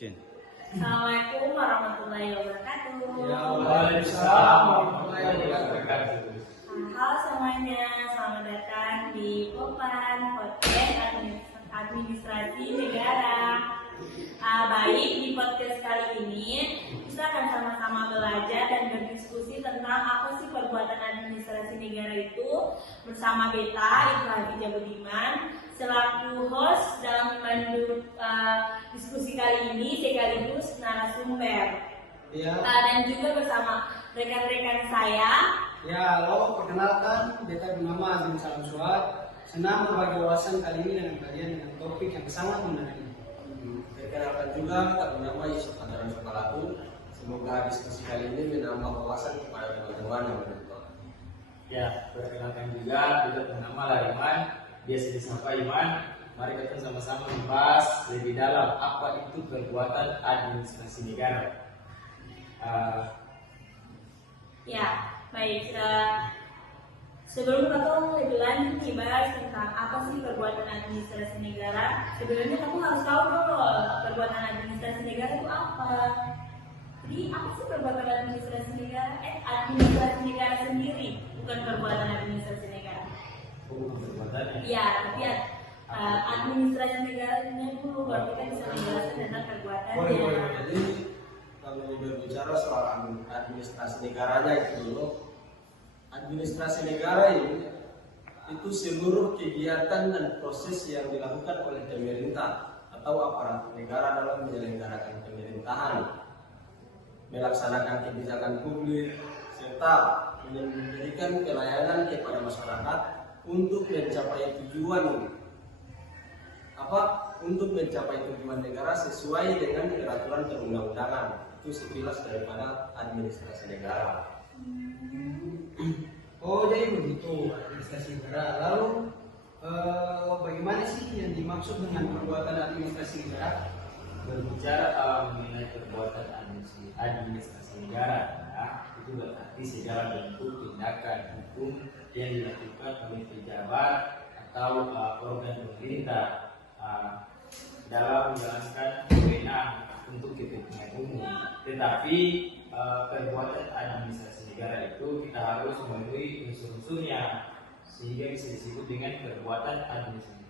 Cin. Assalamualaikum warahmatullahi wabarakatuh. Ya, waalaikumsalam warahmatullahi wabarakatuh. Halo semuanya, selamat datang di Popan Podcast Administrasi Negara. Baik, di podcast kali ini kita akan sama-sama belajar dan berdiskusi tentang apa sih perbuatan administrasi negara itu bersama Beta, Ibrahim Jabudiman, selaku host dalam memandu diskusi kali ini sekaligus narasumber. Ya. Dan juga bersama rekan-rekan saya. Ya, halo, perkenalkan, Beta bernama Azim Salam Suat. Senang berbagi wawasan kali ini dengan kalian dengan topik yang sangat menarik. Perkenalkan juga, kita bernama Yusuf Andaran Sukalaku. Semoga diskusi kali ini menambah wawasan kepada teman-teman yang menonton. Ya, perkenalkan juga, kita bernama Lariman, biasa disapa Iman. Mari kita sama-sama membahas lebih dalam apa itu perbuatan administrasi negara. Ya, baik. Sebelum kita lebih lanjut nih bahas tentang apa sih perbuatan administrasi negara, sebenarnya kamu harus tahu dulu perbuatan administrasi negara itu apa. Jadi apa sih perbuatan administrasi negara? Administrasi negara sendiri, bukan perbuatan administrasi negara. Perbuatannya. Iya, tapi administrasi negaranya dulu baru kita bisa menjelaskan tentang perbuatannya. Boleh. Jadi kalau berbicara soal administrasi negaranya itu dulu, administrasi negara ini itu seluruh kegiatan dan proses yang dilakukan oleh pemerintah atau aparatur negara dalam menyelenggarakan pemerintahan, melaksanakan kebijakan publik, serta memberikan pelayanan kepada masyarakat untuk mencapai tujuan negara sesuai dengan peraturan perundang-undangan. Itu sekilas daripada administrasi negara. Oh, jadi begitu administrasi negara. Lalu bagaimana sih yang dimaksud dengan perbuatan administrasi negara? Berbicara mengenai perbuatan administrasi negara, ya, itu berarti segala bentuk tindakan hukum yang dilakukan oleh pejabat atau organ pemerintah dalam menjalankan wewenang untuk kepentingan umum. Tetapi perbuatan administrasi negara itu kita harus memenuhi unsur-unsurnya sehingga bisa disebut dengan perbuatan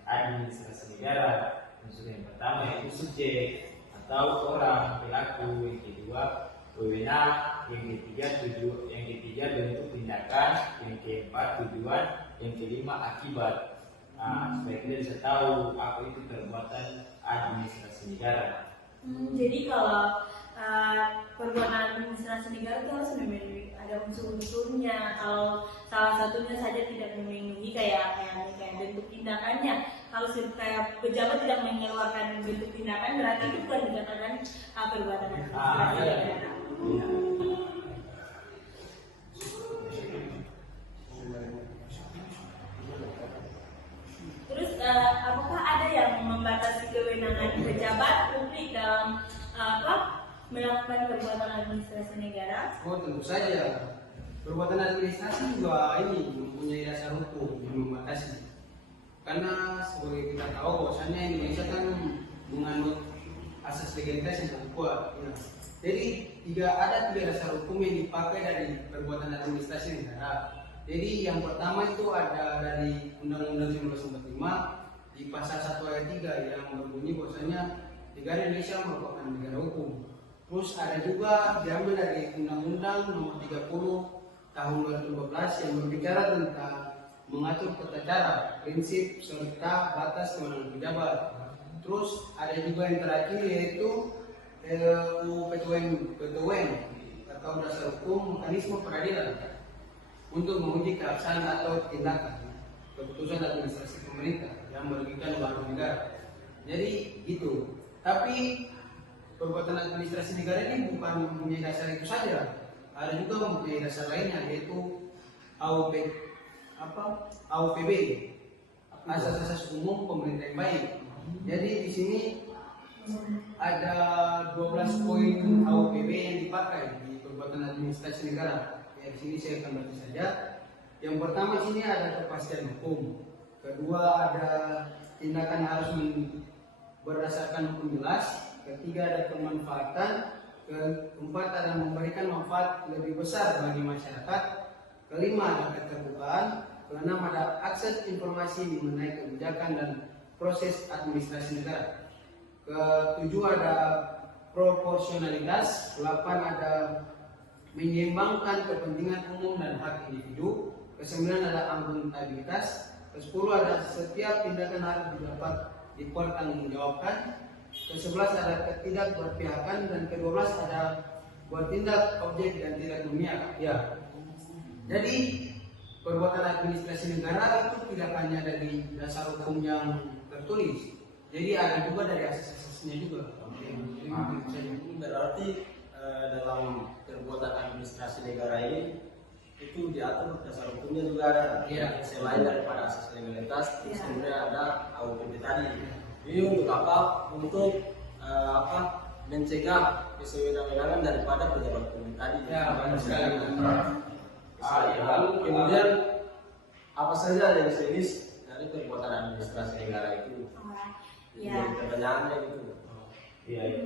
administrasi negara. Unsur yang pertama yaitu subjek atau orang pelaku, yang kedua wewenang, yang ketiga bentuk tindakan, yang keempat tujuan, yang kelima akibat. Supaya kita bisa tahu apa itu perbuatan administrasi negara. Jadi kalau perbuatan administrasi negara itu harus memenuhi ada unsur-unsurnya. Kalau salah satunya saja tidak memenuhi kayak bentuk tindakannya. Kalau kayak pejabat tidak mengeluarkan bentuk tindakan berarti itu bukan dikatakan perbuatan administrasi negara. Terus apakah ada yang membatasi kewenangan pejabat publik dalam melakukan perbuatan administrasi negara? Oh, tentu saja. Perbuatan administrasi juga ini mempunyai dasar hukum yang membatasi. Karena sebagai kita tahu bahwasannya Indonesia kan menganut asas legalitas yang sangat kuat. Ya. Jadi ada tiga dasar hukum yang dipakai dari perbuatan administrasi negara. Jadi yang pertama itu ada dari Undang-Undang 1945 di pasal 1 ayat 3 yang berbunyi bahwasanya negara Indonesia merupakan negara hukum. Terus ada juga diambil dari Undang-Undang Nomor 30 Tahun 2012 yang berbicara tentang mengatur tata cara, prinsip, serta batas kewenangan pejabat. Terus ada juga yang terakhir yaitu PTWM atau dasar hukum mekanisme peradilan untuk menguji keabsahan atau tindakan keputusan administrasi pemerintah yang merugikan warga negara. Jadi gitu. Tapi perbuatan administrasi negara ini bukan mempunyai dasar itu saja. Ada juga mempunyai dasar lainnya yaitu AUPB, asas-asas umum pemerintah yang baik. Jadi di sini ada 12 poin AUPB yang dipakai di perbuatan administrasi negara. Ya, di sini saya akan baca saja. Yang pertama sini ada kepastian hukum. Kedua ada tindakan harus berdasarkan hukum jelas. ketiga ada kemanfaatan, keempat ada memberikan manfaat lebih besar bagi masyarakat, kelima ada keterbukaan, keenam ada akses informasi mengenai kebijakan dan proses administrasi negara, ketujuh ada proporsionalitas, delapan ada menyeimbangkan kepentingan umum dan hak individu, kesembilan ada akuntabilitas, kesepuluh ada setiap tindakan harus dapat dipertanggungjawabkan, ke-11 ada ketidakberpihakan, dan ke-12 ada bertindak objek dan tidak memihak. Ya. Jadi perbuatan administrasi negara itu tidak hanya dari dasar hukum yang tertulis, jadi ada juga dari asas-asasnya juga. Berarti dalam perbuatan administrasi negara ini itu diatur dasar hukumnya juga ada. Iya. Selain daripada asas legalitas, sebenarnya ada AUPB tadi. Ini untuk apa? Untuk mencegah kesewenang-wenangan daripada pejabat publik tadi. Ya, benar sekali. Lalu kemudian apa saja jenis dari perbuatan administrasi negara itu? Ya. Pertanyaannya gitu. Iya, iya.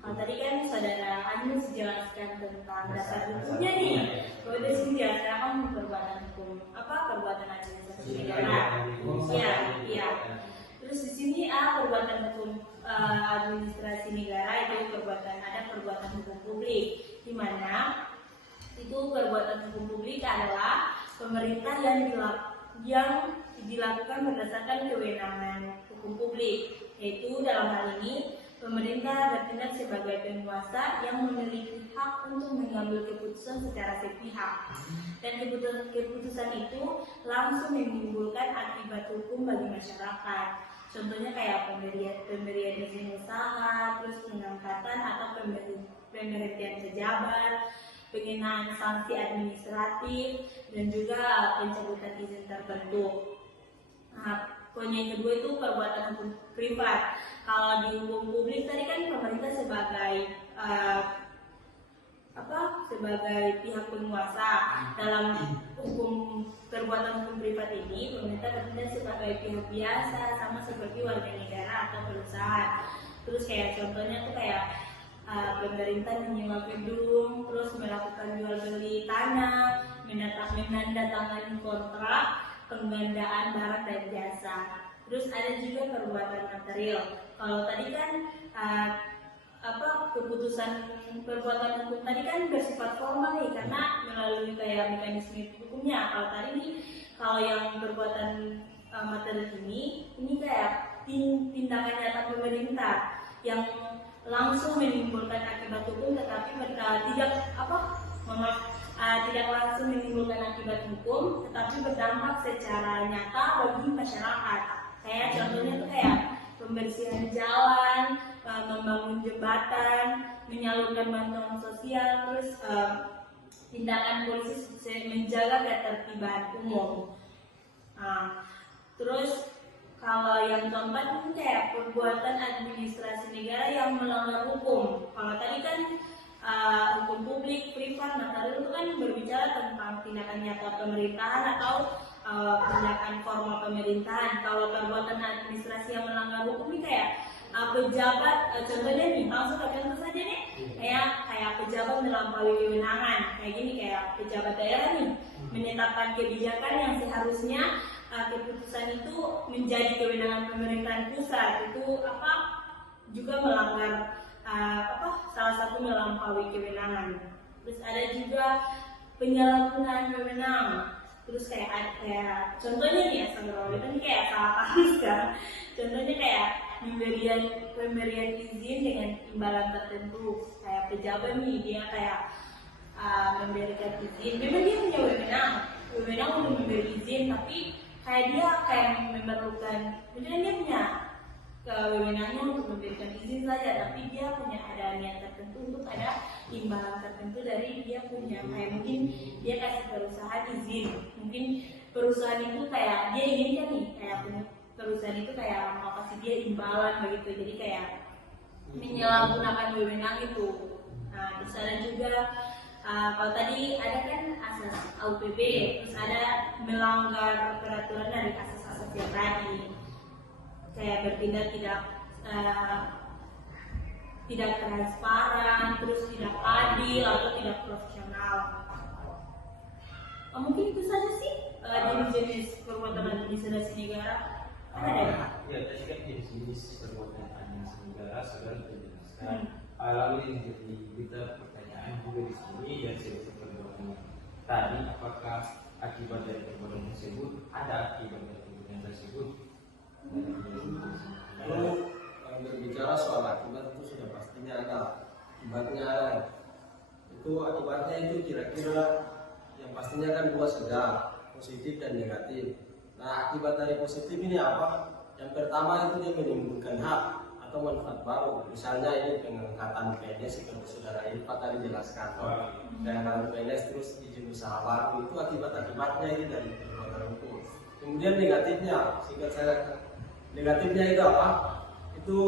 Kalau tadi kan saudara Agus jelaskan tentang dasar hukumnya nih. Kalau di sini dijelaskan perbuatan hukum perbuatan administrasi negara. Iya, iya. Terus di sini perbuatan hukum administrasi negara itu ada perbuatan hukum publik, di mana itu perbuatan hukum publik adalah pemerintah yang dilakukan berdasarkan kewenangan hukum publik, yaitu dalam hal ini pemerintah bertindak sebagai penguasa yang memiliki hak untuk mengambil keputusan secara sepihak, dan keputusan itu langsung menimbulkan akibat hukum bagi masyarakat. Contohnya kayak pemberian izin usaha, terus pengangkatan atau pemberhentian pejabat, pengenaan sanksi administratif, dan juga pencabutan izin tertentu. Nah, poin yang kedua itu perbuatan hukum privat. Kalau di hukum publik tadi kan pemerintah sebagai sebagai pihak penguasa. Dalam perbuatan hukum privat ini pemerintah bertindak sebagai pihak biasa, sama seperti warga negara atau perusahaan. Terus kayak contohnya tuh kayak pemerintah menyewa gedung, terus melakukan jual beli tanah, menandatangani kontrak penggandaan barang dan jasa. Terus ada juga perbuatan material. Kalau tadi kan keputusan perbuatan hukum tadi kan bersifat formal nih, karena melalui kayak mekanisme hukumnya. Kalau tadi nih, kalau yang perbuatan material ini kayak tindakan nyata pemerintah yang langsung menimbulkan akibat hukum, tetapi tidak langsung menimbulkan akibat hukum, tetapi berdampak secara nyata bagi masyarakat. Kayak contohnya tuh kayak pembersihan jalan, membangun jembatan, menyalurkan bantuan sosial, terus tindakan polisi menjaga ketertiban umum. Terus kalau yang keempat itu kayak perbuatan administrasi negara yang melanggar hukum. Kalau tadi kan hukum publik, privat, material itu kan berbicara tentang tindakan nyata pemerintahan atau tindakan formal pemerintahan. Kalau perbuatan administrasi yang melanggar hukum ini kayak pejabat, contohnya nih, langsung contoh saja nih, kayak pejabat melampaui kewenangan, kayak gini, kayak pejabat daerah nih menetapkan kebijakan yang seharusnya keputusan itu menjadi kewenangan pemerintahan pusat, itu juga melanggar salah satu melampaui kewenangan. Terus ada juga penyalahgunaan wewenang. Terus kayak contohnya nih kan kayak salah kasus kan. Contohnya kayak pemberian izin dengan imbalan tertentu. Kayak pejabat nih, dia kayak memberikan izin. Memang dia punya wewenang untuk memberi izin, tapi kayak memerlukan, misalnya dia punya kewenangannya untuk memberikan izin saja, tapi dia punya ada niat tertentu untuk ada imbalan tertentu dari dia punya, kayak mungkin dia kasih perusahaan izin, mungkin perusahaan itu kayak dia inginkan nih, kayak perusahaan itu kayak mau kasih dia imbalan begitu, jadi kayak menyalahgunakan wewenang itu. Nah, terus ada juga kalau tadi ada kan asas AUPB, terus ada melanggar peraturan dari asas-asas yang tadi, kayak bertindak tidak tidak transparan, terus tidak adil atau tidak profesional. Mungkin itu saja sih jenis-jenis perbuatan administrasi negara. Ada ya? Ya, tadi kan jenis perbuatan administrasi negara sudah dijelaskan. Lalu yang jadi kita pertanyaan juga di sini dan jenis perbuatan tadi, apakah akibat dari perbuatan tersebut ada akibat dari perbuatan tersebut? Kalau berbicara soal akibat itu sudah pastinya ada akibatnya. Akibatnya itu kira-kira yang pastinya kan dua saja, positif dan negatif. Nah, akibat dari positif ini apa? Yang pertama itu dia menimbulkan hak atau manfaat baru. Misalnya ini pengangkatan PNS seperti saudara Irfan tadi jelaskan. Pengangkatan PNS terus izin usaha baru itu akibat-akibatnya ini dari perbuatan hukum. Kemudian negatifnya, singkat saya, negatifnya itu apa? Itu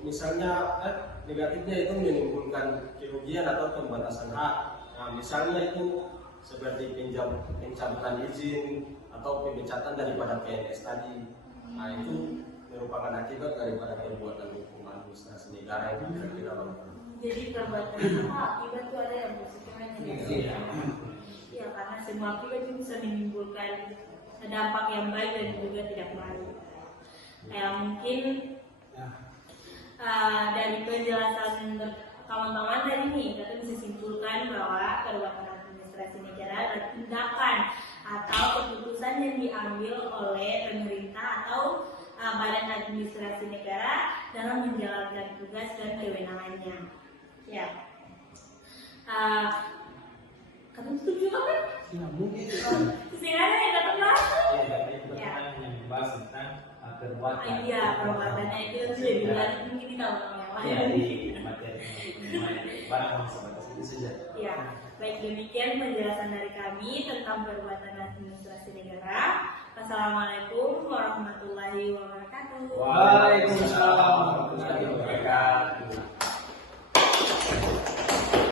misalnya negatifnya itu menimbulkan kerugian atau pembatasan hak. Nah, misalnya itu seperti pencabutan izin atau pemecatan daripada PNS tadi. Nah, itu merupakan akibat daripada perbuatan hukum administrasi negara itu kira-kira bagaimana? Jadi perbuatan apa akibat itu ada yang positif dan negatif. Ya, karena semua akibat itu bisa menimbulkan dampak yang baik dan juga tidak baik. Mungkin dari penjelasan kawan-kawan tadi nih, kita bisa simpulkan bahwa perbuatan administrasi negara adalah tindakan atau keputusan yang diambil oleh pemerintah atau badan administrasi negara dalam menjalankan tugas dan kewenangannya. Ya, kamu setuju kan? Ya, mungkin. Silakan yang kata Ya, yang membahas tentang perbuatan. Iya, perbuatannya itu lebih luas mungkin kita Ya, di materi barang sebatas itu saja. Ya, baik demikian penjelasan dari kami tentang perbuatan administrasi negara.